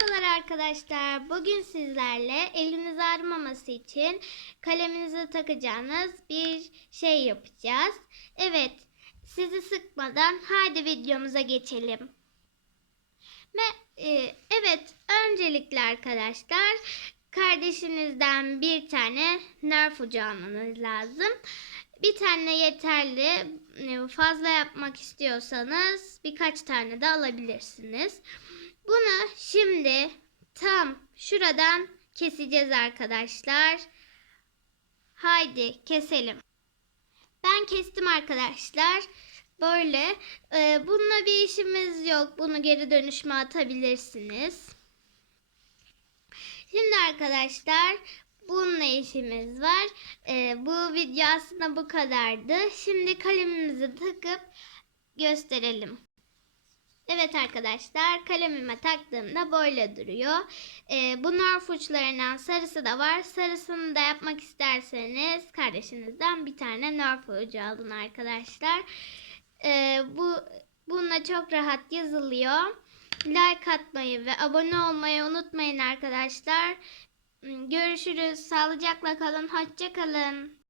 Merhabalar arkadaşlar. Bugün sizlerle eliniz ağrımaması için kaleminize takacağınız bir şey yapacağız. Evet, sizi sıkmadan haydi videomuza geçelim. Ve e, evet, öncelikle arkadaşlar kardeşinizden bir tane nerf ucu almanız lazım. Bir tane yeterli. E, Fazla yapmak istiyorsanız birkaç tane de alabilirsiniz. Bunu şimdi tam şuradan keseceğiz arkadaşlar. Haydi keselim. Ben kestim arkadaşlar. Böyle. Ee, bununla bir işimiz yok. Bunu geri dönüşme atabilirsiniz. Şimdi arkadaşlar bununla işimiz var. Ee, bu video aslında bu kadardı. Şimdi kalemimizi takıp gösterelim. Evet arkadaşlar kalemime taktığımda böyle duruyor. Ee, bu nerf uçlarından sarısı da var. Sarısını da yapmak isterseniz kardeşinizden bir tane nerf ucu alın arkadaşlar. Ee, bu bununla çok rahat yazılıyor. Like atmayı ve abone olmayı unutmayın arkadaşlar. Görüşürüz. Sağlıcakla kalın. Hoşça kalın.